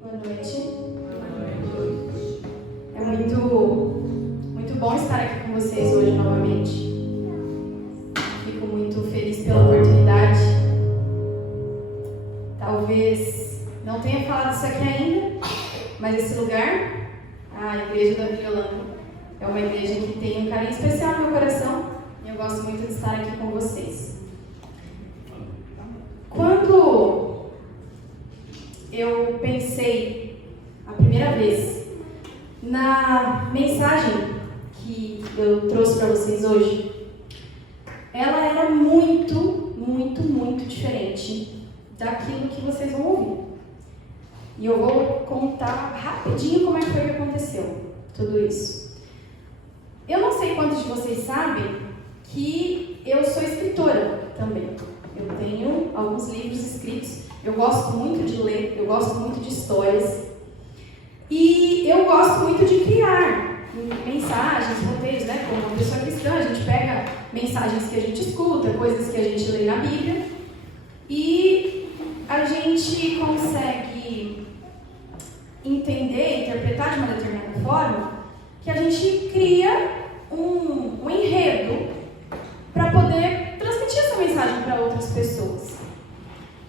Boa noite. É muito bom estar aqui com vocês hoje novamente. Fico muito feliz pela oportunidade. Talvez não tenha falado isso aqui ainda, mas esse lugar, a Igreja da Vila Yolanda, é uma igreja que tem um carinho especial no meu coração e eu gosto muito de estar aqui com vocês. Quando eu pensei a primeira vez na mensagem que eu trouxe para vocês hoje, ela era muito diferente daquilo que vocês vão ouvir. E eu vou contar rapidinho como é que foi que aconteceu tudo isso. Eu não sei quantos de vocês sabem que eu sou escritora também. Eu tenho alguns livros escritos, eu gosto muito de ler, eu gosto muito de histórias. E eu gosto muito de criar mensagens, roteiros, né? Como uma pessoa cristã, a gente pega mensagens que a gente escuta, coisas que a gente lê na Bíblia, e a gente consegue entender, interpretar de uma determinada forma, que a gente cria um enredo para poder transmitir essa mensagem para outras pessoas.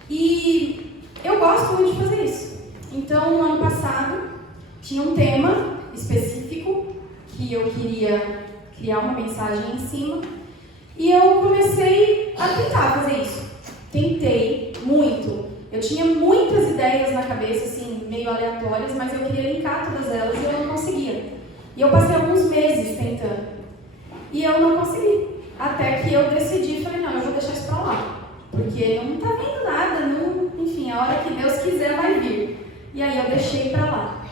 E eu gosto muito de fazer isso. Então, no ano passado, tinha um tema específico que eu queria criar uma mensagem em cima, e eu comecei a tentar fazer isso. Tentei muito. Eu tinha muitas ideias na cabeça, assim, meio aleatórias, mas eu queria linkar todas elas e eu não conseguia. E eu passei alguns meses tentando. E eu não consegui. Até que eu decidi, falei, não, eu vou deixar isso pra lá. Porque não tá vendo nada, não, enfim, a hora que Deus quiser vai vir. E aí eu deixei pra lá.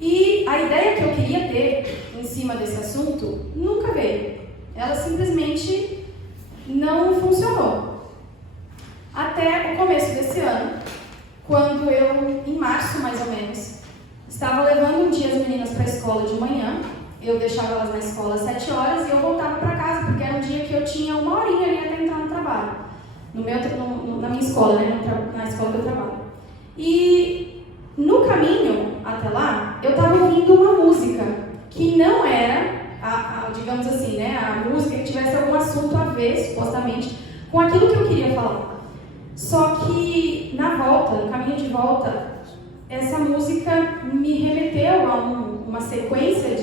E a ideia que eu queria ter em cima desse assunto nunca veio. Ela simplesmente não funcionou. Até o começo desse ano, quando eu, em março mais ou menos, estava levando um dia as meninas para a escola de manhã. Eu deixava elas na escola às 7 horas e eu voltava para casa, porque era um dia que eu tinha uma horinha ali até entrar no trabalho. Na minha escola, né? Na escola que eu trabalho. E no caminho até lá, eu estava ouvindo uma música que não era, digamos assim, né? A música que tivesse algum assunto a ver, supostamente, com aquilo que eu queria falar. Só que na volta, no caminho de volta, essa música me remeteu a uma sequência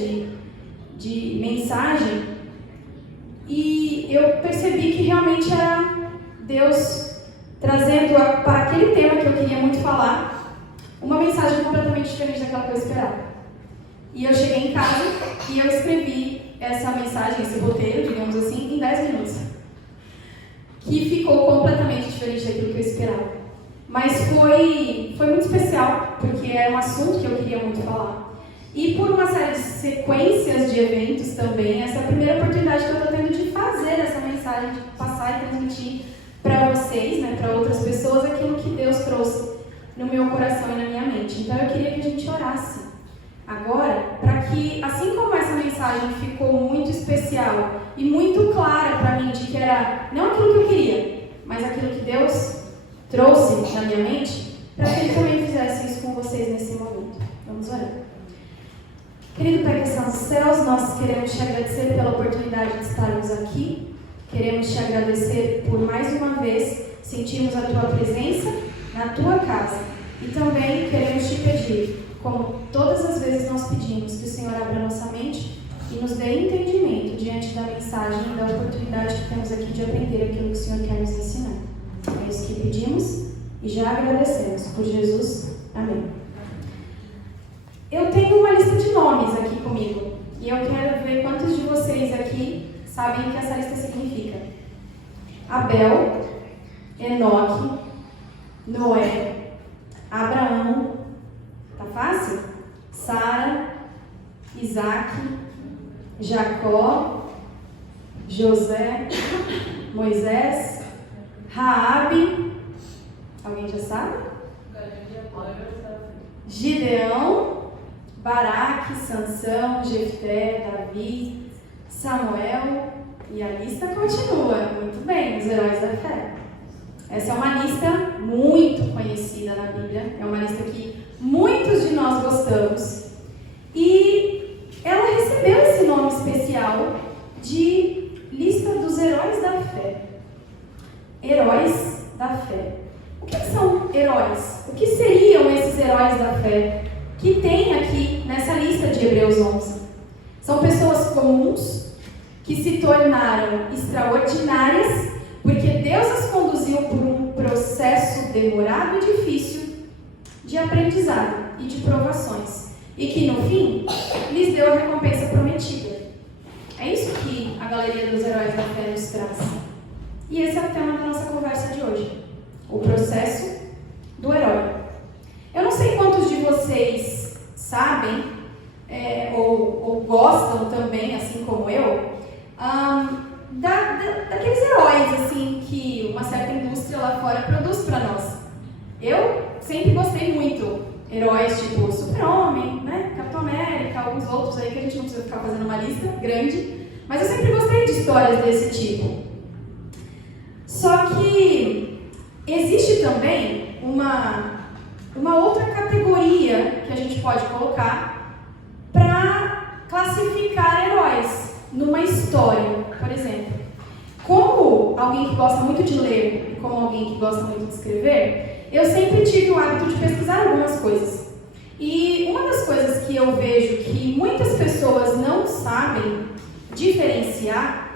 de mensagem, e eu percebi que realmente era Deus trazendo para aquele tema que eu queria muito falar uma mensagem completamente diferente daquela que eu esperava. E eu cheguei em casa e eu escrevi essa mensagem, esse roteiro, digamos assim, em 10 minutos. Que ficou completamente diferente daquilo que eu esperava. Mas foi muito especial, porque era um assunto que eu queria muito falar. E por uma série de sequências de eventos também, essa é a primeira oportunidade que eu estou tendo de fazer essa mensagem, de passar e transmitir para vocês, né, para outras pessoas, aquilo que Deus trouxe no meu coração e na minha mente. Então eu queria que a gente orasse agora, para que, assim como essa mensagem ficou muito especial e muito clara para mim, de que era não aquilo que eu queria, mas aquilo que Deus trouxe na minha mente, para que Ele também fizesse isso com vocês nesse momento. Vamos orar. Querido Pai que está nos céus, nós queremos te agradecer pela oportunidade de estarmos aqui. Queremos te agradecer por mais uma vez sentirmos a Tua presença na Tua casa. E também queremos te pedir, como todas as vezes nós pedimos, que o Senhor abra nossa mente e nos dê entendimento diante da mensagem e da oportunidade que temos aqui de aprender aquilo que o Senhor quer nos ensinar. É isso que pedimos e já agradecemos. Por Jesus. Amém. Eu tenho uma lista de nomes aqui comigo e eu quero ver quantos de vocês aqui sabem o que essa lista significa. Abel, Enoque, Noé, Abraão, tá fácil? Sara, Isaac, Jacó, José, Moisés, Raabe, alguém já sabe? Gideão, Baraque, Sansão, Jefté, Davi, Samuel, e a lista continua. Muito bem, os heróis da fé. Essa é uma lista muito conhecida na Bíblia, é uma lista que muitos gostamos. E ela recebeu esse nome especial de Lista dos Heróis da Fé. Heróis da Fé. O que são heróis? O que seriam esses heróis da fé que tem aqui nessa lista de Hebreus 11? São pessoas comuns que se tornaram extraordinárias porque Deus as conduziu por um processo demorado e difícil de aprendizado e de provações, e que no fim lhes deu a recompensa prometida. É isso que a Galeria dos Heróis da Fé nos traz. E esse é o tema da nossa conversa de hoje: o processo do herói. Eu não sei quantos de vocês sabem ou gostam também, assim como eu, daqueles heróis assim, que uma certa indústria lá fora produz para nós. Eu sempre gostei muito. Heróis tipo Super-Homem, né? Capitão América, alguns outros aí que a gente não precisa ficar fazendo uma lista grande. Mas eu sempre gostei de histórias desse tipo. Só que existe também uma outra categoria que a gente pode colocar para classificar heróis numa história, por exemplo. Como alguém que gosta muito de ler e como alguém que gosta muito de escrever, eu sempre tive o hábito de pesquisar algumas coisas. E uma das coisas que eu vejo que muitas pessoas não sabem diferenciar,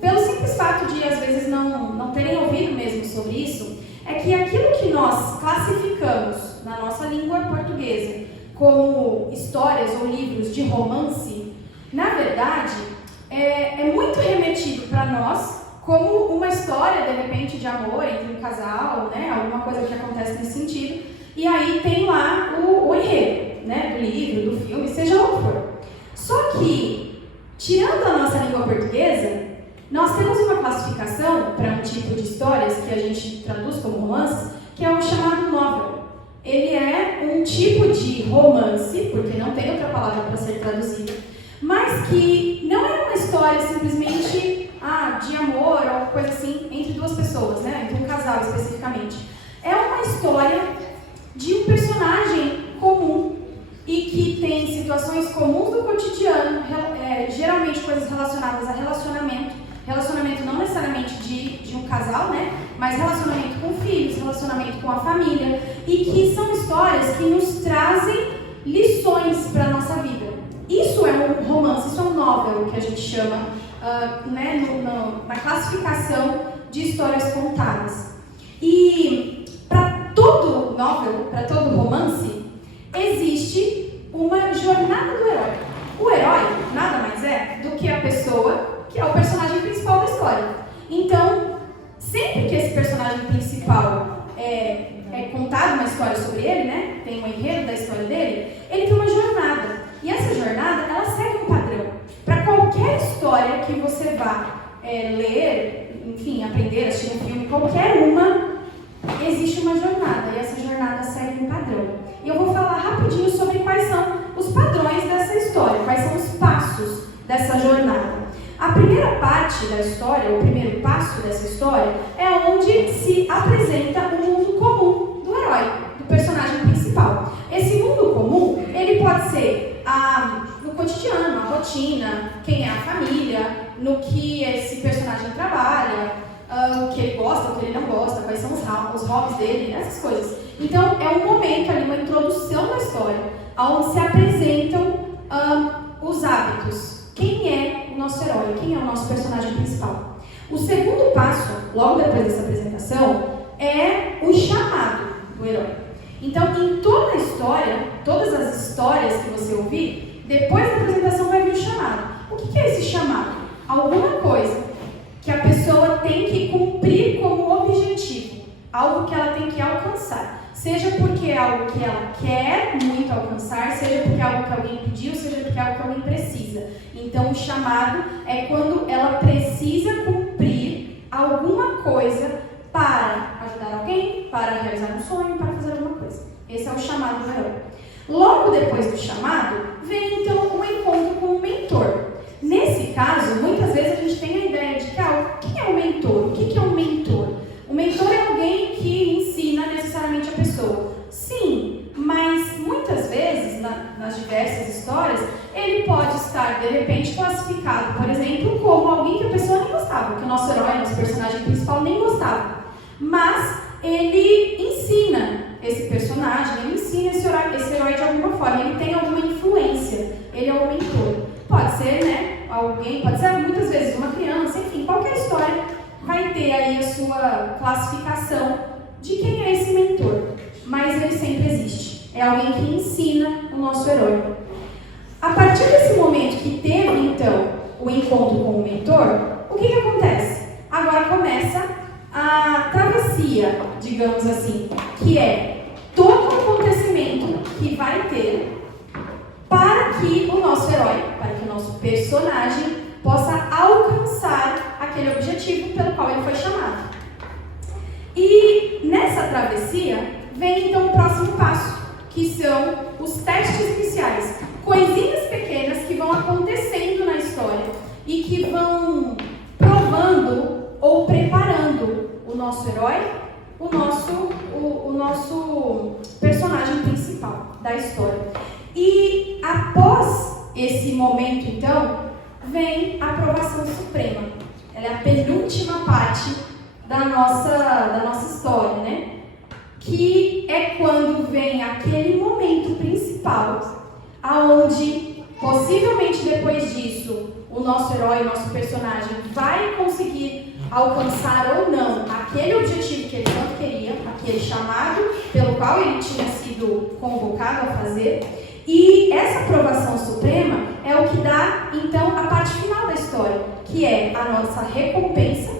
pelo simples fato de às vezes não terem ouvido mesmo sobre isso, é que aquilo que nós classificamos na nossa língua portuguesa como histórias ou livros de romance, na verdade, é muito remetido para nós como uma história, de repente, de amor entre um casal, né? Alguma coisa que acontece nesse sentido. E aí tem lá o enredo, né? Do livro, do filme, seja o que for. Só que, tirando a nossa língua portuguesa, nós temos uma classificação para um tipo de histórias que a gente traduz como romance, que é o chamado novel. Ele é um tipo de romance, porque não tem outra palavra para ser traduzido, mas que não é uma história simplesmente de amor ou coisa assim entre duas pessoas, né? Entre um casal especificamente. É uma história de um personagem comum e que tem situações comuns do cotidiano, geralmente coisas relacionadas a relacionamento não necessariamente de um casal, né? Mas relacionamento com filhos, relacionamento com a família, e que são histórias que nos trazem lições para a nossa vida. Isso é um romance, isso é um novel, que a gente chama, na classificação de histórias contadas. E para todo novel, para todo romance, existe uma jornada do herói. O herói nada mais é do que a pessoa que é o personagem principal da história. Então, sempre que esse personagem principal é contado uma história sobre ele, né? Tem um enredo da história dele, ele tem uma jornada. E essa jornada, ela segue um padrão. Para qualquer história que você vá ler, enfim, aprender, assistir um filme, qualquer uma, existe uma jornada. E essa jornada segue um padrão. E eu vou falar rapidinho sobre quais são os padrões dessa história, quais são os passos dessa jornada. A primeira parte da história, o primeiro passo dessa história, é onde se apresenta o mundo comum do herói, do personagem principal. Esse mundo comum, ele pode ser no cotidiano, a rotina, quem é a família, no que esse personagem trabalha, o que ele gosta, o que ele não gosta, quais são os hobbies dele, essas coisas. Então, é um momento ali, uma introdução da história, onde se apresentam os hábitos. Quem é o nosso herói? Quem é o nosso personagem principal? O segundo passo, logo depois dessa apresentação, é o chamado do herói. Então, em toda a história, todas as histórias que você ouvir, depois da apresentação vai vir o chamado. O que é esse chamado? Alguma coisa que a pessoa tem que cumprir como objetivo, algo que ela tem que alcançar. Seja porque é algo que ela quer muito alcançar, seja porque é algo que alguém pediu, seja porque é algo que alguém precisa. Então, o chamado é quando ela precisa cumprir alguma coisa para ajudar alguém, para realizar um sonho, para fazer alguma coisa. Esse é o chamado do herói. Logo depois do chamado, vem então o encontro com o mentor. Nesse caso, muitas vezes a gente tem a ideia de que quem é o mentor? O que é um mentor? O mentor é alguém que ensina necessariamente a pessoa. Sim, mas muitas vezes, na nas diversas histórias, ele pode estar, de repente, classificado, por exemplo, como alguém que a pessoa nem gostava, que o nosso herói, nosso personagem principal nem gostava. Mas ele ensina esse personagem, ele ensina esse herói de alguma forma, ele tem alguma influência, ele é um mentor. Pode ser, né, alguém, pode ser muitas vezes uma criança, enfim, qualquer história vai ter aí a sua classificação de quem é esse mentor, mas ele sempre existe. É alguém que ensina o nosso herói. A partir desse momento que teve, então, o encontro com o mentor, o que acontece? Agora começa a travessia, digamos assim, que é todo o acontecimento que vai ter para que o nosso herói, para que o nosso personagem possa alcançar aquele objetivo pelo qual ele foi chamado. E nessa travessia vem então o próximo passo, que são os testes iniciais, coisinhas pequenas que vão acontecendo na história e que vão provando ou preparando o nosso herói, o nosso personagem principal da história. E após esse momento, então, vem a aprovação suprema. Ela é a penúltima parte da nossa história, né? Que é quando vem aquele momento principal, aonde, possivelmente depois disso, o nosso herói, o nosso personagem vai conseguir alcançar ou não aquele objetivo que ele tanto queria, aquele chamado pelo qual ele tinha sido convocado a fazer. E essa aprovação suprema é o que dá, então, a parte final da história, que é a nossa recompensa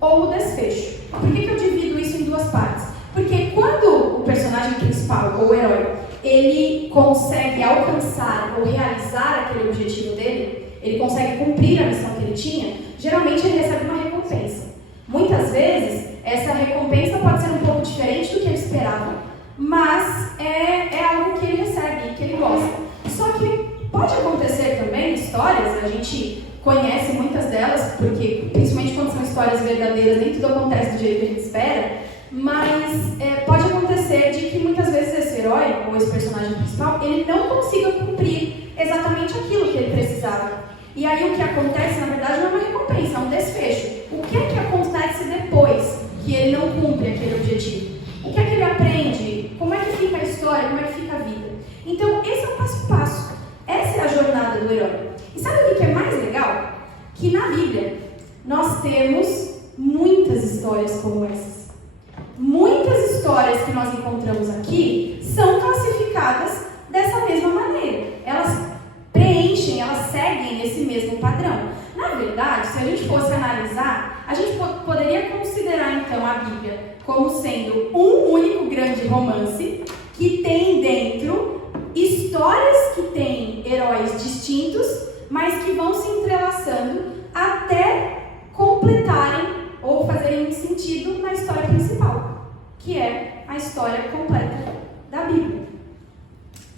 ou o desfecho. Por que eu divido isso em duas partes? Porque quando o personagem principal, ou o herói, ele consegue alcançar ou realizar aquele objetivo dele, ele consegue cumprir a missão que ele tinha, geralmente ele recebe uma recompensa. Muitas vezes, essa recompensa pode ser um pouco diferente do que ele esperava, mas é algo que ele recebe, que ele gosta. Só que pode acontecer também histórias, a gente conhece muitas delas, porque principalmente quando são histórias verdadeiras, nem tudo acontece do jeito que a gente espera, mas pode acontecer de que muitas vezes esse herói, ou esse personagem principal, ele não consiga cumprir exatamente aquilo que ele precisava. E aí o que acontece, na verdade, não é uma recompensa, é um desfecho. O que é que acontece depois que ele não cumpre aquele objetivo? O que é que ele aprende? Como é que fica a história? Como é que fica a vida? Então, esse é o passo a passo. Essa é a jornada do herói. E sabe o que é mais legal? Que na Bíblia, nós temos muitas histórias como essas. Muitas histórias que nós encontramos aqui são classificadas dessa mesma maneira. Elas preenchem, elas seguem esse mesmo padrão. Na verdade, se a gente fosse analisar, a gente poderia considerar então a Bíblia como sendo um único grande romance que tem dentro histórias que têm heróis distintos, mas que vão se entrelaçando até completarem ou fazerem um sentido na história principal, que é a história completa da Bíblia.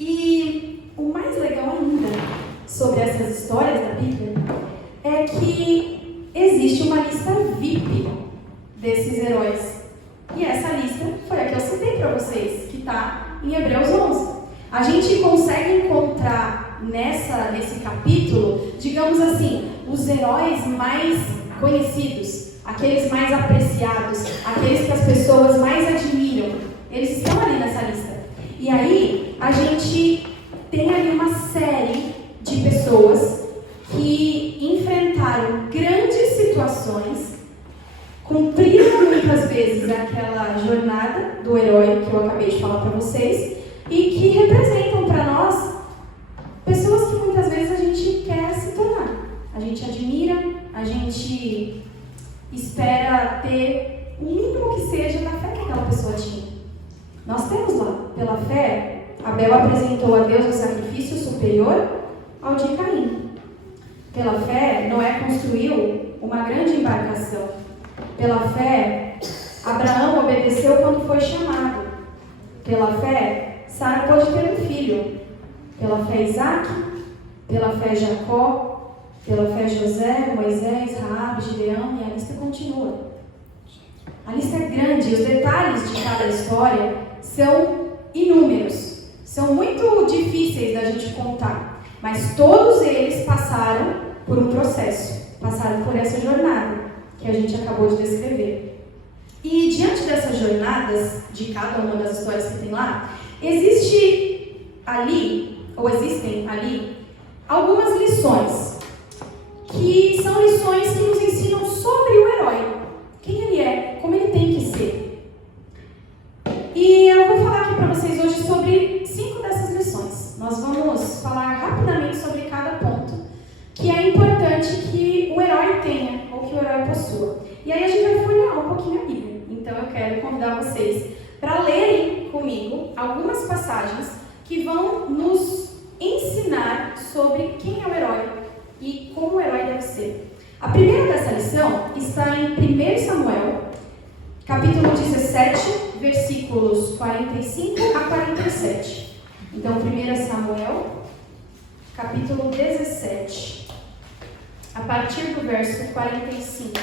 E o mais legal ainda sobre essas histórias da Bíblia é que existe uma lista VIP desses heróis. E essa lista foi a que eu citei para vocês, que está em Hebreus 11. A gente consegue encontrar nesse capítulo, digamos assim, os heróis mais conhecidos, aqueles mais apreciados, aqueles que as pessoas mais admiram. Eles estão ali nessa lista. E aí, a gente tem ali uma série de pessoas que enfrentaram grandes situações, cumpriram muitas vezes aquela jornada do herói que eu acabei de falar para vocês e que representam para nós pessoas que muitas vezes a gente quer se tornar. A gente admira, a gente espera ter o mínimo que seja da fé que aquela pessoa tinha. Nós temos lá, pela fé, Abel apresentou a Deus um sacrifício superior ao de Caim. Pela fé, Noé construiu uma grande embarcação. Pela fé, Abraão obedeceu quando foi chamado. Pela fé, Sara pôde ter um filho. Pela fé, Isaac. Pela fé, Jacó. Pela fé, José, Moisés, Raabe, Gideão, e a lista continua. A lista é grande e os detalhes de cada história são inúmeros. São muito difíceis da gente contar, mas todos eles passaram por um processo, passaram por essa jornada que a gente acabou de descrever. E diante dessas jornadas, de cada uma das histórias que tem lá, existem ali algumas lições, que são lições que nos ensinam sobre o herói, quem ele é, como ele tem que ser. E eu vou falar aqui para vocês hoje sobre 5 dessas lições. Nós vamos falar rapidamente sobre cada ponto que é importante que o herói tenha, ou que o herói possua. E aí a gente vai folhear um pouquinho a Bíblia. Então eu quero convidar vocês para lerem comigo algumas passagens que vão nos ensinar sobre quem é o herói e como o herói deve ser. A primeira dessa lição está em 1 Samuel, capítulo 17, versículos 45 a 47. Então, 1 Samuel, capítulo 17, a partir do verso 45.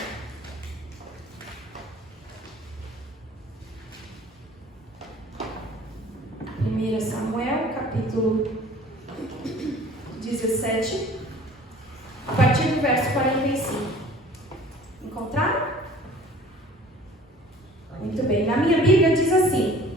1 Samuel, capítulo 17, a partir do verso 45. Encontraram? Muito bem. Na minha Bíblia diz assim: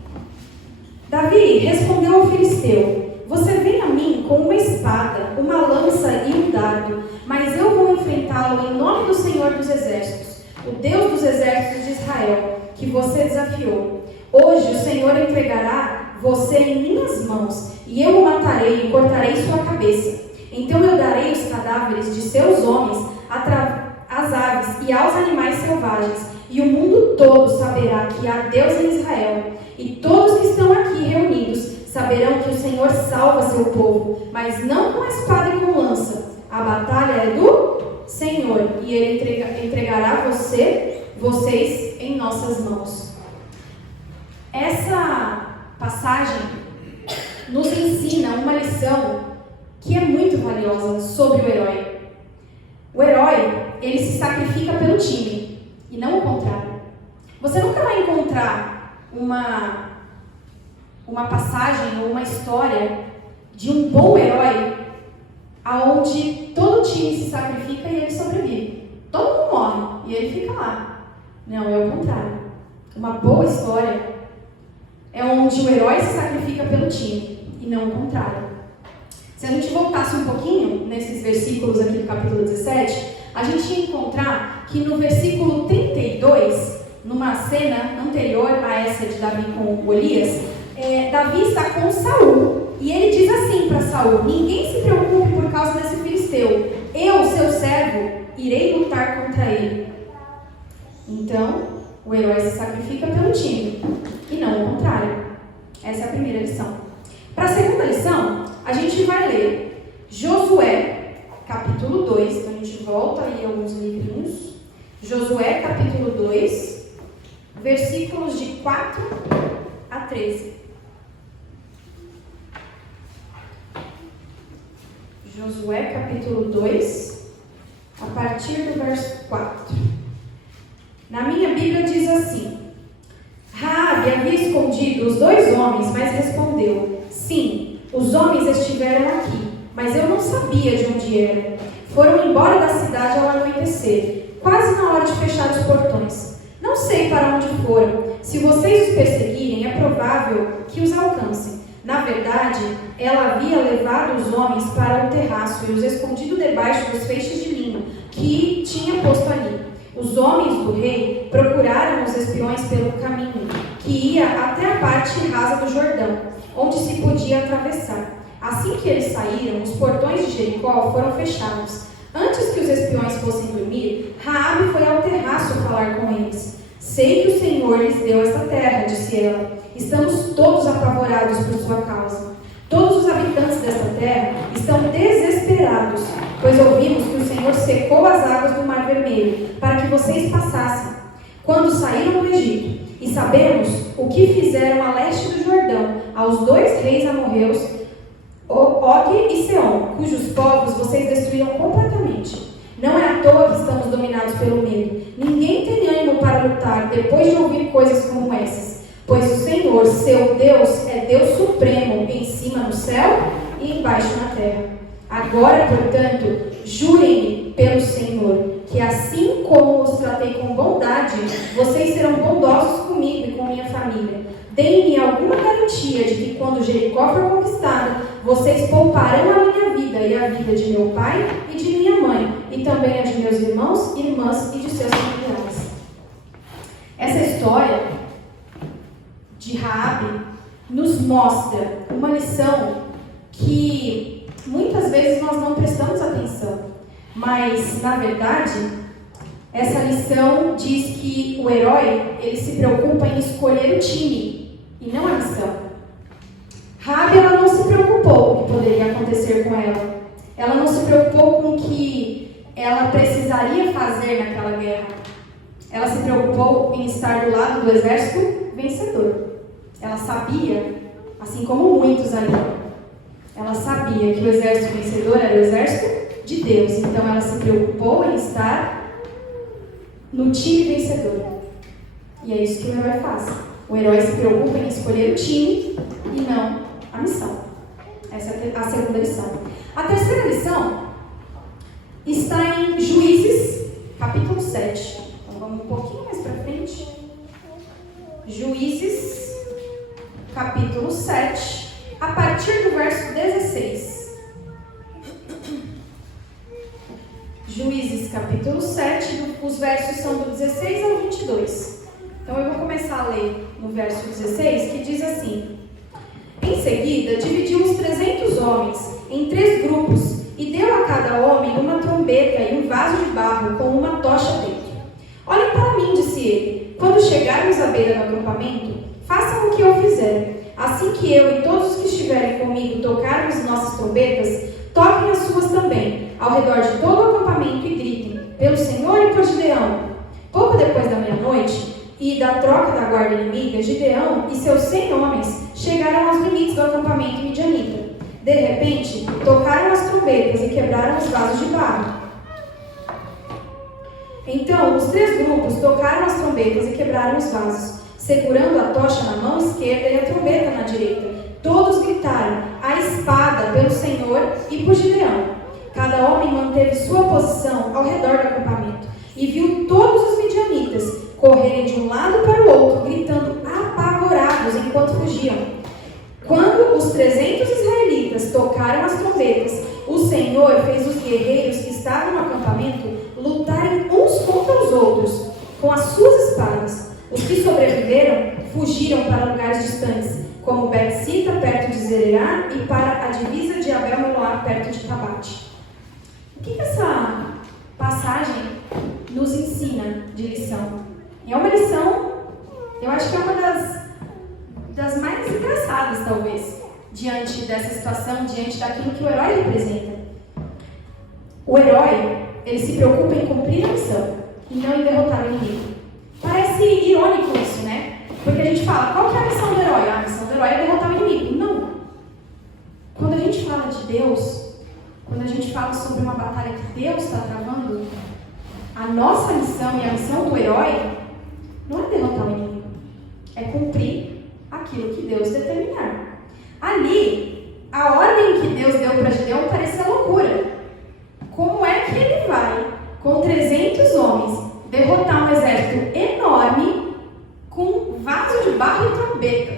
Davi respondeu ao filisteu: Você vem a mim com uma espada, uma lança e um dardo, mas eu vou enfrentá-lo em nome do Senhor dos Exércitos, o Deus dos Exércitos de Israel, que você desafiou. Hoje o Senhor entregará você em minhas mãos, e eu o matarei e cortarei sua cabeça. Então eu darei os cadáveres de seus homens às aves e aos animais selvagens, e o mundo todo saberá que há Deus em Israel. E todos que estão aqui reunidos saberão que o Senhor salva seu povo, mas não com espada e com lança. A batalha é do Senhor, e Ele entregará vocês em nossas mãos. Essa passagem nos ensina uma lição que é muito valiosa sobre o herói. O herói, ele se sacrifica pelo time, e não o contrário. Você nunca vai encontrar uma passagem ou uma história de um bom herói aonde todo o time se sacrifica e ele sobrevive. Todo mundo morre e ele fica lá. Não, é o contrário. Uma boa história é onde o herói se sacrifica pelo time, e não o contrário. Se a gente voltasse um pouquinho nesses versículos aqui do capítulo 17, a gente ia encontrar que no versículo 32, numa cena anterior a essa de Davi com Golias, Davi está com Saul, e ele diz assim para Saul: ninguém se preocupe por causa desse filisteu, eu, seu servo, irei lutar contra ele. Então, o herói se sacrifica pelo time, e não o contrário. Essa é a primeira lição. Para a segunda lição, a gente vai ler Josué, capítulo 2. Então a gente volta aí alguns livrinhos. Josué, capítulo 2, versículos de 4 a 13. Josué, capítulo 2, a partir do verso 4. Na minha Bíblia diz assim: Raabe havia escondido os 2 homens, mas respondeu: sim, os homens estiveram aqui, mas eu não sabia de onde eram. Foram embora da cidade ao anoitecer, quase na hora de fechar os portões. Não sei para onde foram. Se vocês os perseguirem, é provável que os alcancem. Na verdade, ela havia levado os homens para o terraço e os escondido debaixo dos feixes de linho que tinha posto ali. Os homens do rei procuraram os espiões pelo caminho que ia até a parte rasa do Jordão, onde se podia atravessar. Assim que eles saíram, os portões de Jericó foram fechados. Antes que os espiões fossem dormir, Raabe foi ao terraço falar com eles. Sei que o Senhor lhes deu esta terra, disse ela. Estamos todos apavorados por sua causa. Todos os habitantes desta terra estão desesperados, pois ouvimos que o Senhor secou as águas do Mar Vermelho para que vocês passassem quando saíram do Egito. E sabemos o que fizeram a leste do Jordão aos 2 reis amorreus, Og e Seom, cujos povos vocês destruíram completamente. Não é à toa que estamos dominados pelo medo. Ninguém tem ânimo para lutar depois de ouvir coisas como essas, pois o Senhor, seu Deus, é Deus supremo em cima nos céu e embaixo na terra. Agora, portanto, jurem pelo Senhor, que assim como os tratei com bondade, vocês serão bondosos comigo e com minha família. Deem-me alguma garantia de que quando Jericó for conquistada, vocês pouparão a minha vida e a vida de meu pai e de minha mãe, e também a de meus irmãos, irmãs e de seus familiares. Essa história de Raabe nos mostra uma lição que muitas vezes nós não prestamos atenção, mas na verdade essa lição diz que o herói ele se preocupa em escolher o time e não a missão. Raabe ela não se preocupou com o que poderia acontecer com ela. Ela não se preocupou com o que ela precisaria fazer naquela guerra. Ela se preocupou em estar do lado do exército vencedor. Ela sabia, assim como muitos ali, ela sabia que o exército vencedor era o exército de Deus. Então ela se preocupou em estar no time vencedor. E é isso que o herói faz. O herói se preocupa em escolher o time e não a missão. Essa é a segunda lição. A terceira lição está em Juízes, capítulo 7. Então vamos um pouquinho mais para frente. Juízes, capítulo 7, a partir do verso 16. Juízes, capítulo 7, os versos são do 16 ao 22. Então eu vou começar a ler no verso 16, que diz assim: Em seguida, dividiu os 300 homens em 3 grupos e deu a cada homem uma trombeta e um vaso de barro com uma tocha dentro. Olhem para mim, disse ele, quando chegarmos à beira do acampamento, façam o que eu fizer. Assim que eu e todos os que estiverem comigo tocarmos nossas trombetas, toquem as suas também, ao redor de todo o acampamento e gritem, pelo Senhor e por Gideão. Pouco depois da meia-noite e da troca da guarda inimiga, Gideão e seus 100 homens chegaram aos limites do acampamento midianita. De repente, tocaram as trombetas e quebraram os vasos de barro. Então, os 3 grupos tocaram as trombetas e quebraram os vasos, segurando a tocha na mão esquerda e a trombeta na direita. Todos gritaram, a espada pelo Senhor e por Gideão. Cada homem manteve sua posição ao redor do acampamento e viu todos os midianitas correrem de um lado para o outro, gritando apavorados enquanto fugiam. Quando os 300 israelitas tocaram as trombetas, o Senhor fez os guerreiros que estavam no acampamento lutarem uns contra os outros com as suas espadas. Os que sobreviveram fugiram para lugares distantes, como Bet-Sita, perto de Zererá, e para a divisa de Abel-Meloá, perto de Tabate. O que essa passagem nos ensina de lição? E é uma lição, eu acho que é uma das mais engraçadas, talvez, diante dessa situação, diante daquilo que o herói representa. O herói, ele se preocupa em cumprir a missão e não em derrotar o inimigo. Parece irônico isso, né? Porque a gente fala, qual que é a missão do herói? A missão do herói é derrotar o inimigo. Não. Quando a gente fala de Deus, quando a gente fala sobre uma batalha que Deus está travando, a nossa missão e a missão do herói não é derrotar o inimigo, é cumprir aquilo que Deus determinar. Ali, a ordem que Deus deu para Gideão parecia loucura. Como é que ele vai, com 300 homens, derrotar um exército enorme com vaso de barro e trombeta?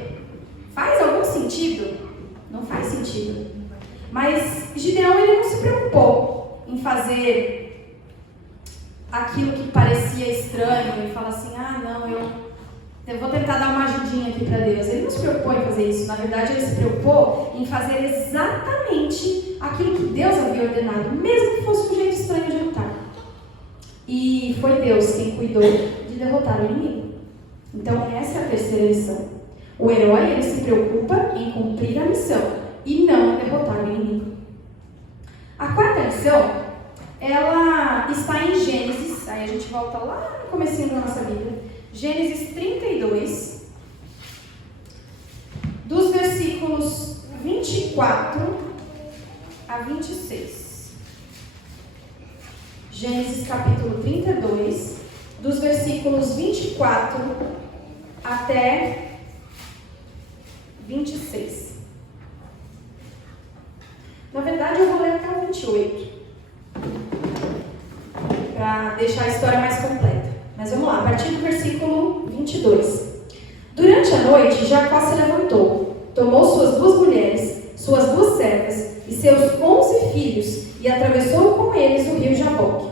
Faz algum sentido? Não faz sentido. Mas Gideão ele não se preocupou em fazer aquilo que parecia estranho e falar assim, não, eu vou tentar dar uma ajudinha aqui para Deus. Ele não se preocupou em fazer isso. Na verdade, ele se preocupou em fazer exatamente aquilo que Deus havia ordenado, mesmo que fosse um jeito estranho de lutar. E foi Deus quem cuidou de derrotar o inimigo. Então, essa é a terceira lição. O herói, ele se preocupa em cumprir a missão e não em derrotar o inimigo. A quarta lição, ela está em Gênesis, aí a gente volta lá no comecinho da nossa Bíblia, Gênesis 32, dos versículos 24 a 26. Gênesis capítulo 32, dos versículos 24 até 26. Na verdade, eu vou ler até o 28, para deixar a história mais completa. Mas vamos lá, a partir do versículo 22. Durante a noite, Jacó se levantou, tomou suas 2 mulheres, suas 2 servas e seus 11 filhos e atravessou com eles o rio Jaboque.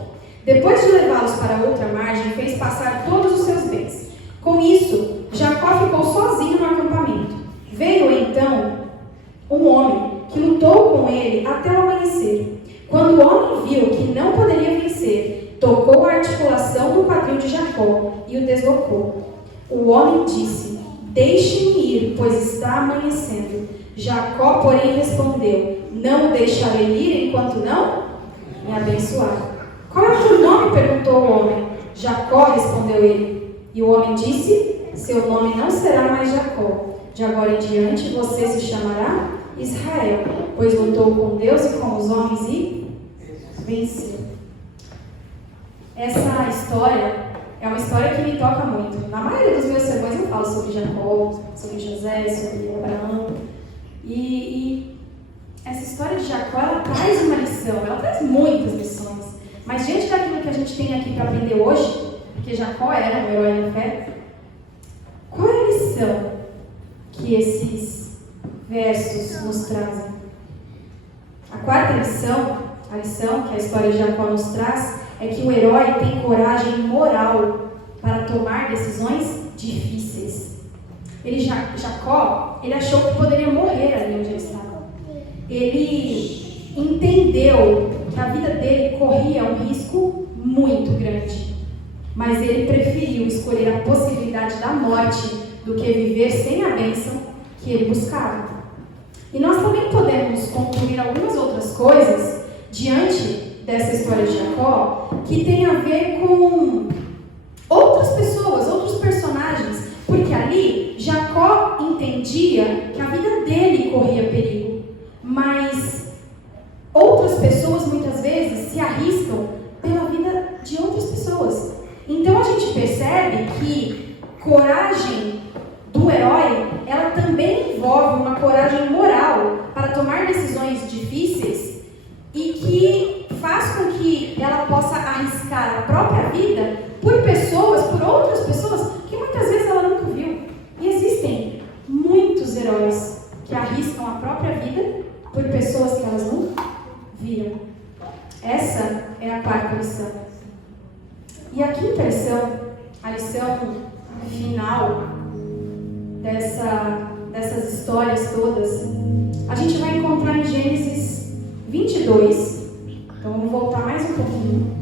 Depois de levá-los para outra margem, fez passar todos os seus bens. Com isso, Jacó ficou sozinho no acampamento. Veio então um homem que lutou com ele até o amanhecer. Quando o homem viu que não poderia vencer, tocou a articulação do quadril de Jacó e o deslocou. O homem disse: deixe-me ir, pois está amanhecendo. Jacó, porém, respondeu: não o deixarei ir enquanto não me abençoar. Qual é o teu nome? Perguntou o homem. Jacó, respondeu ele. E o homem disse: seu nome não será mais Jacó. De agora em diante você se chamará Israel, pois lutou com Deus e com os homens e venceu. Essa história é uma história que me toca muito. Na maioria dos meus sermões eu falo sobre Jacó, sobre José, sobre Abraão. E essa história de Jacó, ela traz uma lição, ela traz muitas lições. Mas diante daquilo que a gente tem aqui para aprender hoje, porque Jacó era um herói da fé, qual é a lição que esses versos nos trazem? A quarta lição, a lição que a história de Jacó nos traz, é que o herói tem coragem moral para tomar decisões difíceis. Jacó, ele achou que poderia morrer ali onde ele estava. Ele entendeu que a vida dele corria um risco muito grande, mas ele preferiu escolher a possibilidade da morte do que viver sem a bênção que ele buscava. E nós também podemos concluir algumas outras coisas diante dessa história de Jacó, que tem a ver com outras pessoas, outros personagens, porque ali Jacó entendia que a vida dele corria perigo, mas outras pessoas muitas vezes se arriscam pela vida de outras pessoas. Então a gente percebe que coragem do herói, ela também envolve uma coragem moral para tomar decisões difíceis e que faz com que ela possa arriscar a própria vida por pessoas, por outras pessoas que muitas vezes ela nunca viu. E existem muitos heróis que arriscam a própria vida por pessoas que elas nunca viram. Essa é a quarta lição. E a quinta lição, a lição final dessas histórias todas, a gente vai encontrar em Gênesis 22. Então vamos voltar mais um pouquinho.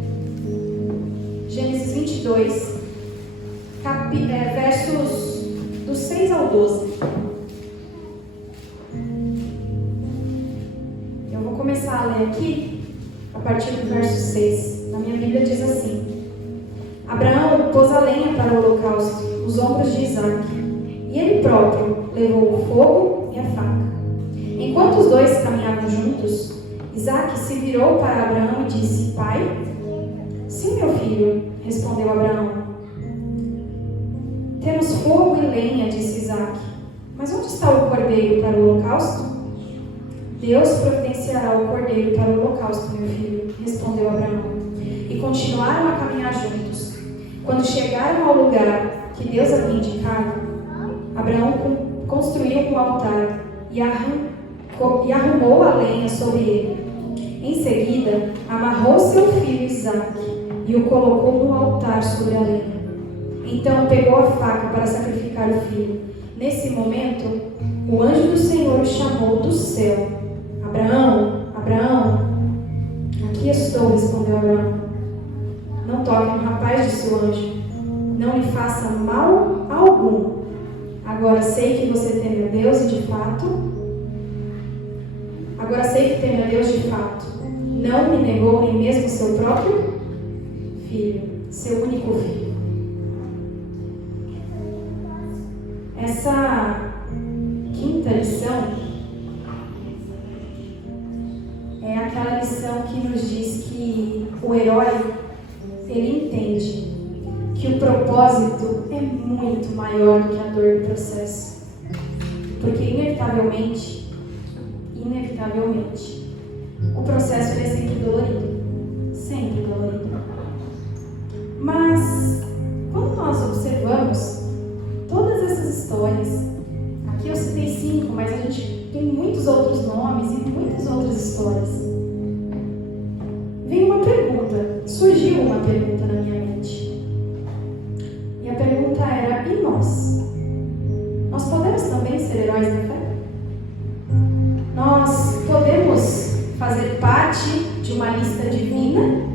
Gênesis 22, versos do 6 ao 12. Eu vou começar a ler aqui a partir do verso 6. Na minha Bíblia diz assim: Abraão pôs a lenha para o holocausto nos ombros de Isaque, e ele próprio levou o fogo e a faca. Enquanto os dois caminhavam juntos, Isaque se virou para Abraão e disse: Pai? Sim, meu filho, respondeu Abraão. Temos fogo e lenha, disse Isaque, mas onde está o cordeiro para o holocausto? Deus providenciará o cordeiro para o holocausto, meu filho, respondeu Abraão. E continuaram a caminhar juntos. Quando chegaram ao lugar que Deus havia indicado, Abraão construiu um altar e arrumou a lenha sobre ele. Em seguida, amarrou seu filho Isaque e o colocou no altar sobre a lenha. Então pegou a faca para sacrificar o filho. Nesse momento, o anjo do Senhor o chamou do céu. Abraão, Abraão. Aqui estou, respondeu Abraão. Não toque no rapaz, disse o anjo. Não lhe faça mal algum. Agora sei que você teme a Deus e de fato. Agora sei que teme a Deus de fato. Não me negou nem mesmo seu próprio filho, seu único filho. Essa quinta lição é aquela lição que nos diz que o herói, ele entende que o propósito é muito maior do que a dor do processo. Porque inevitavelmente, o processo ele é sempre dolorido. Sempre dolorido. Mas, quando nós observamos todas essas histórias, aqui eu citei 5, mas a gente tem muitos outros nomes e muitas outras histórias. Veio uma pergunta, surgiu uma pergunta na minha mente. E a pergunta era, e nós? Nós podemos também ser heróis da fé? Nós podemos fazer parte de uma lista divina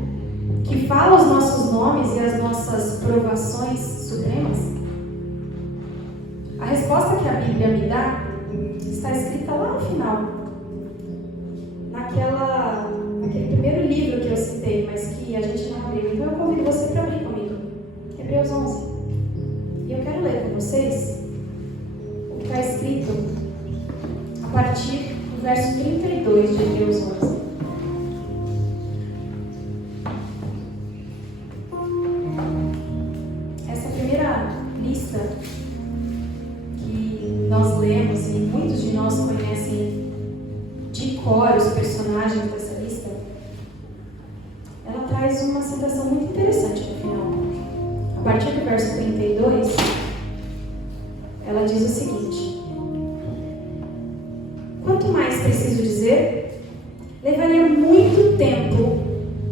que fala os nossos nomes e as nossas provações supremas? A resposta que a Bíblia me dá está escrita lá no final, naquele primeiro livro que eu citei, mas que a gente não abriu. Então eu convido você para abrir comigo, Hebreus 11. E eu quero ler com vocês o que está escrito a partir do verso 32 de Hebreus 11. Essa primeira lista que nós lemos e muitos de nós conhecem de cor os personagens dessa lista, ela traz uma citação muito interessante no final. A partir do verso 32, ela diz o seguinte: quanto mais preciso dizer, levaria muito tempo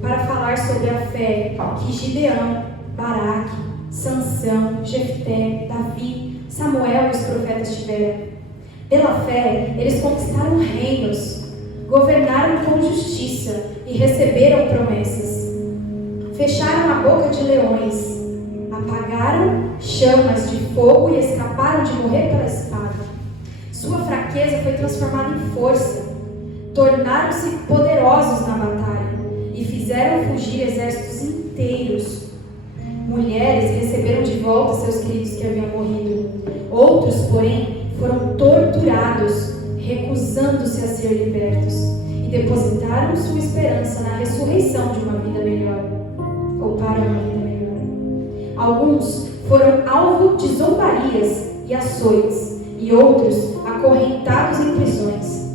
para falar sobre a fé que Gideão, Baraque, Sansão, Jefté, Davi, Samuel e os profetas tiveram. Pela fé, eles conquistaram reinos, governaram com justiça e receberam promessas. Fecharam a boca de leões, apagaram chamas de fogo e escaparam de morrer pela espada. Sua fraqueza foi transformada em força. Tornaram-se poderosos na batalha e fizeram fugir exércitos inteiros. Mulheres receberam de volta seus queridos que haviam morrido. Outros, porém, foram torturados, recusando-se a ser libertos, e depositaram sua esperança na ressurreição de uma vida melhor, ou para uma vida melhor. Alguns foram alvo de zombarias e açoites, e outros acorrentados em prisões.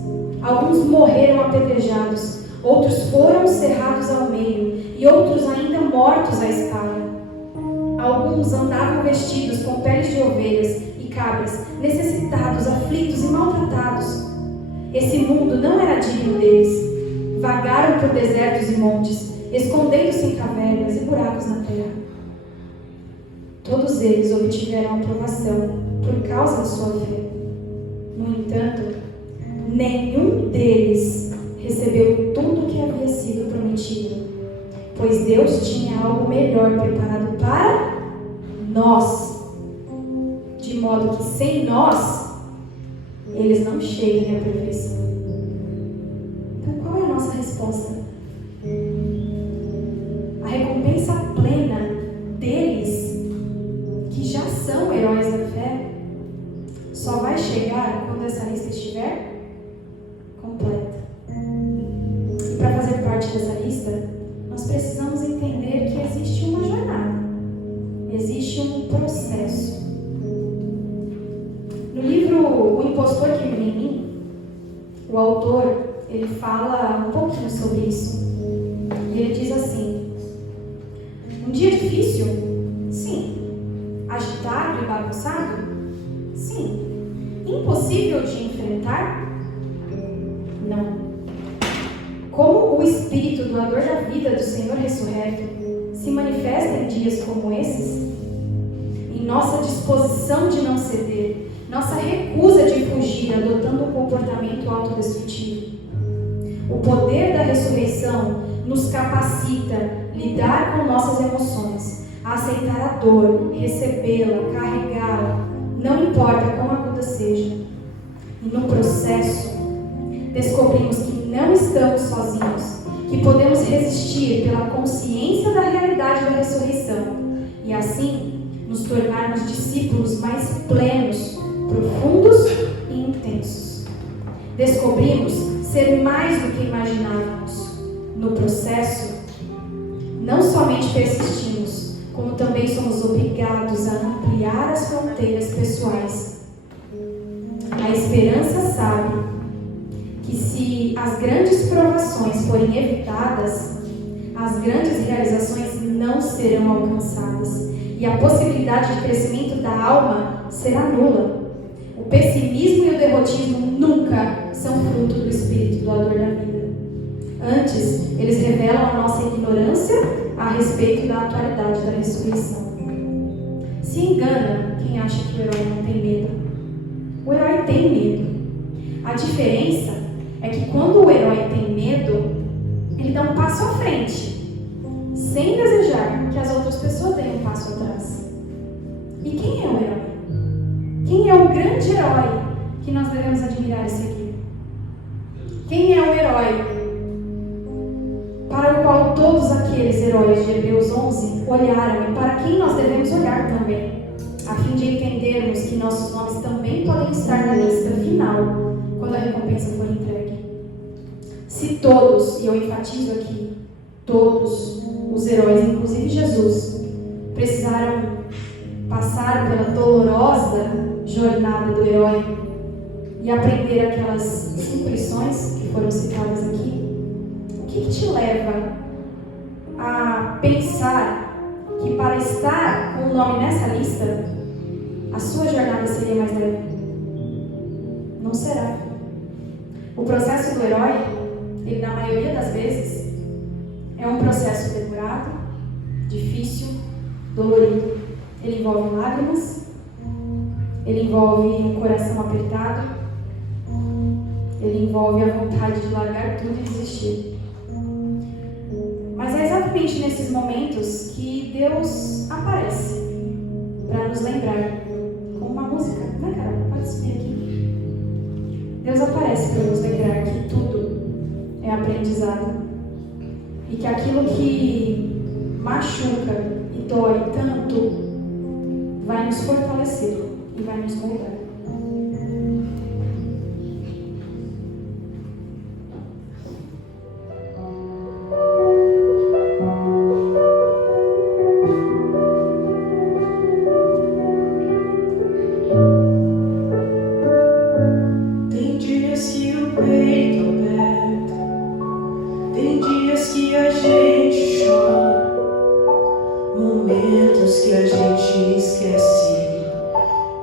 Alguns morreram apedrejados, outros foram cerrados ao meio, e outros ainda mortos à espada. Alguns andavam vestidos com peles de ovelhas e cabras, necessitados, aflitos e maltratados. Esse mundo não era digno deles. Vagaram por desertos e montes, escondendo-se em cavernas e buracos na terra. Todos eles obtiveram aprovação por causa de sua fé. No entanto, nenhum deles recebeu tudo o que havia sido prometido, pois Deus tinha algo melhor preparado para nós, de modo que sem nós, eles não cheguem à perfeição. Então, qual é a nossa resposta? A recompensa plena deles, que já são heróis da fé, só vai chegar quando essa lista estiver completa. E para fazer parte dessa lista, nós precisamos entender que existe uma jornada, existe um processo. No livro O Impostor que Vive em Mim, o autor ele fala um pouquinho sobre isso. E ele diz assim: um dia difícil? Sim. Agitado e bagunçado? Sim. Impossível de enfrentar? Não. Como o espírito doador da vida do Senhor ressurreto se manifesta em dias como esses? Em nossa disposição de não ceder, nossa recusa de fugir, adotando um comportamento autodestrutivo. O poder da ressurreição nos capacita a lidar com nossas emoções, a aceitar a dor, recebê-la, carregá-la, não importa quão aguda seja. E no processo, descobrimos que não estamos sozinhos, que podemos resistir pela consciência da realidade da ressurreição e assim nos tornarmos discípulos mais plenos, profundos e intensos. Descobrimos ser mais do que imaginávamos. No processo, não somente persistimos, como também somos obrigados a ampliar as fronteiras pessoais. A esperança sabe que se se as grandes provações forem evitadas, as grandes realizações não serão alcançadas e a possibilidade de crescimento da alma será nula. O pessimismo e o derrotismo nunca são fruto do espírito doador da vida. Antes, eles revelam a nossa ignorância a respeito da atualidade da ressurreição. Se engana quem acha que o herói não tem medo. O herói tem medo. A diferença é que quando o herói tem medo, ele dá um passo à frente, sem desejar que as outras pessoas deem um passo atrás. E quem é o herói? Quem é o grande herói que nós devemos admirar e seguir? Quem é o herói para o qual todos aqueles heróis de Hebreus 11 olharam e para quem nós devemos olhar também, a fim de entendermos que nossos nomes também podem estar na lista final quando a recompensa for entregue? Se todos, e eu enfatizo aqui, todos os heróis, inclusive Jesus, precisaram passar pela dolorosa jornada do herói e aprender aquelas 5 lições que foram citadas aqui, o que te leva a pensar que para estar com o nome nessa lista, a sua jornada seria mais leve? Não será. O processo do herói, ele na maioria das vezes, é um processo demorado, difícil, dolorido. Ele envolve lágrimas, ele envolve um coração apertado, ele envolve a vontade de largar tudo e desistir. Mas é exatamente nesses momentos que Deus aparece para nos lembrar, com uma música, né, cara? Pode subir aqui. Deus aparece para nos lembrar que tudo é aprendizado e que aquilo que machuca e dói tanto vai nos fortalecer e vai nos moldar. Tem dias que o peito aperta, tem dias que a gente chora, momentos que a gente esquece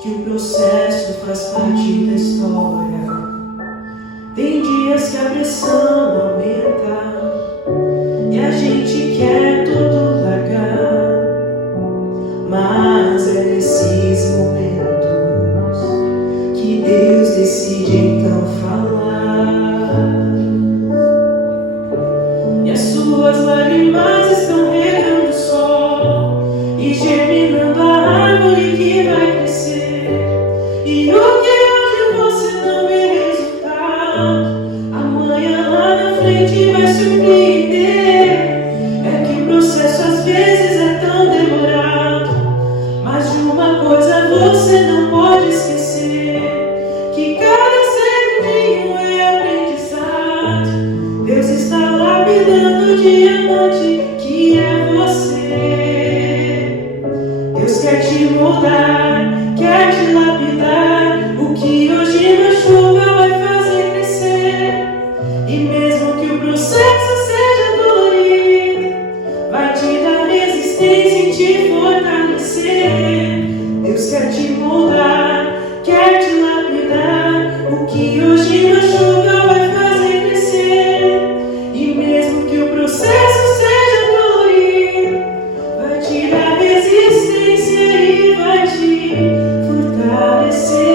que o processo faz parte da história. Tem dias que a pressão aumenta e a gente quer tudo largar, mas é nesses momentos que Deus decide então falar. E as suas lágrimas estão regando o sol e germinando a árvore que vai crescer. E o que hoje você não vê resultado, amanhã lá na frente vai surpreender. É que o processo às vezes é tão demorado, mas de uma coisa você não pode esquecer, que cada segundinho é aprendizado. Deus está lapidando o diamante que é você. Deus quer te moldar, quer te lapidar. O que hoje machuca vai fazer crescer. E mesmo que o processo seja dolorido, vai te dar resistência e te fortalecer. Deus quer te moldar, quer te lapidar. O que hoje machuca vai fazer crescer. E mesmo que o processo seja dolorido, vai te dar resistência e vai te fortalecer.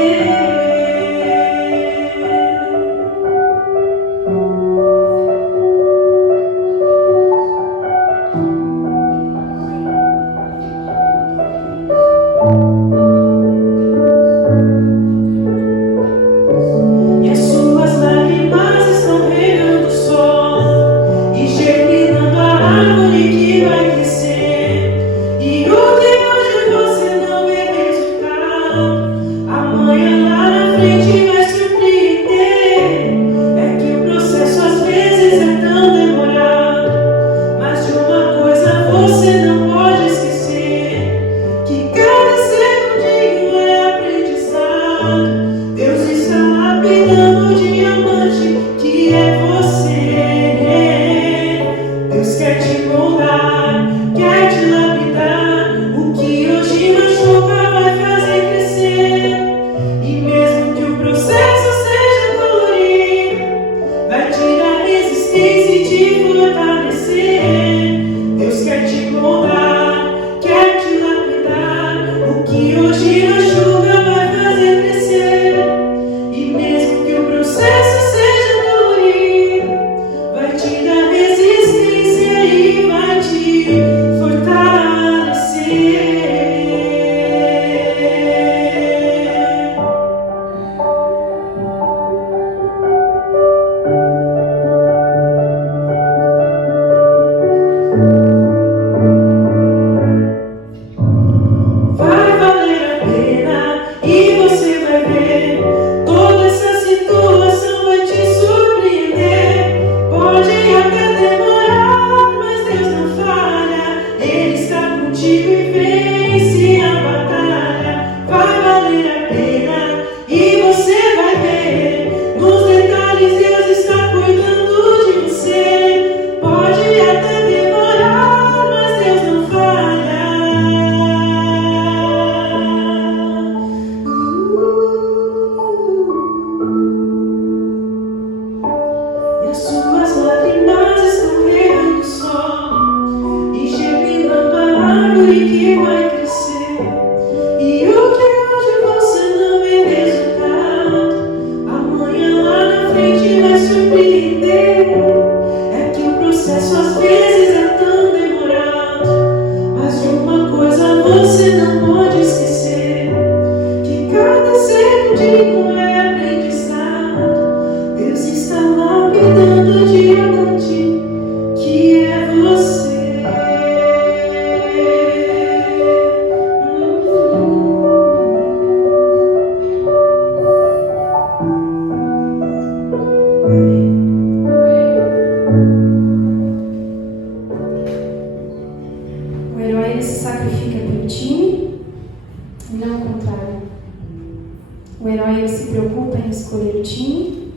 escolher o time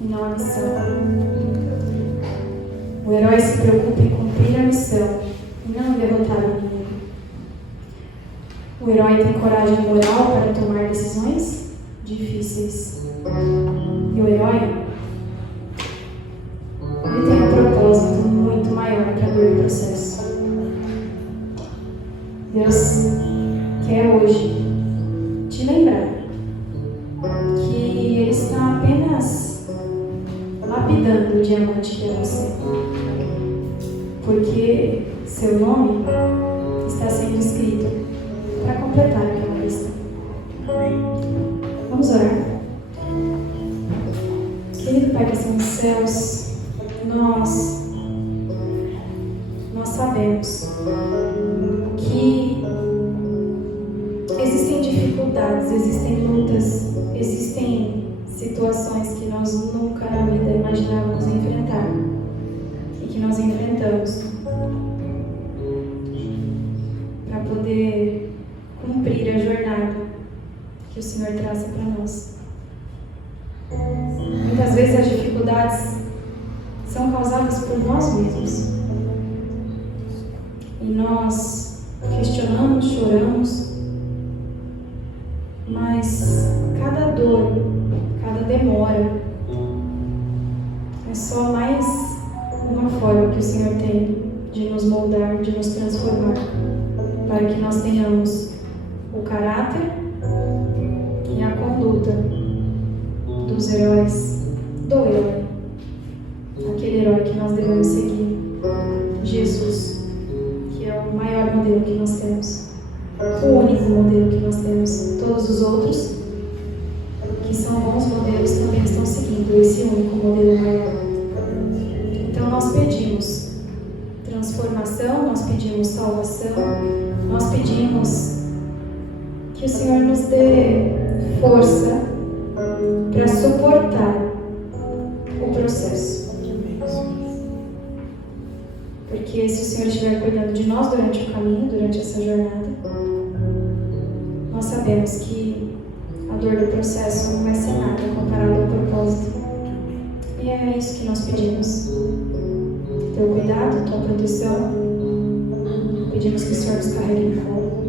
e não a missão. O herói se preocupa em cumprir a missão e não em derrotar o inimigo. O herói tem coragem moral para tomar decisões difíceis. E o herói, ele tem um propósito muito maior que a dor do processo. Deus quer hoje te lembrar que Ele está apenas lapidando o diamante que é você. Porque seu nome está sendo escrito para completar aquela lista. Vamos orar. Querido Pai que está nos céus, nós sabemos que existem dificuldades, existem lutas, existem situações que nós nunca na vida imaginávamos enfrentar e que nós enfrentamos para poder cumprir a jornada que o Senhor traça para nós. Muitas vezes as dificuldades são causadas por nós mesmos. E nós questionamos, choramos, mas cada dor, cada demora é só mais uma forma que o Senhor tem de nos moldar, de nos transformar, para que nós tenhamos o caráter e a conduta dos heróis, do herói, aquele herói que nós devemos seguir, Jesus, que é o maior modelo que nós temos, o único modelo que nós temos. Todos os outros, que são bons modelos, também estão seguindo esse único modelo maior. Então nós pedimos transformação, nós pedimos salvação, nós pedimos que o Senhor nos dê força para suportar o processo. Porque se o Senhor estiver cuidando de nós durante o caminho, durante essa jornada, nós sabemos que a dor do processo não vai ser nada comparado ao propósito. E é isso que nós pedimos. Teu cuidado, tua proteção. Pedimos que o Senhor nos carregue em colo.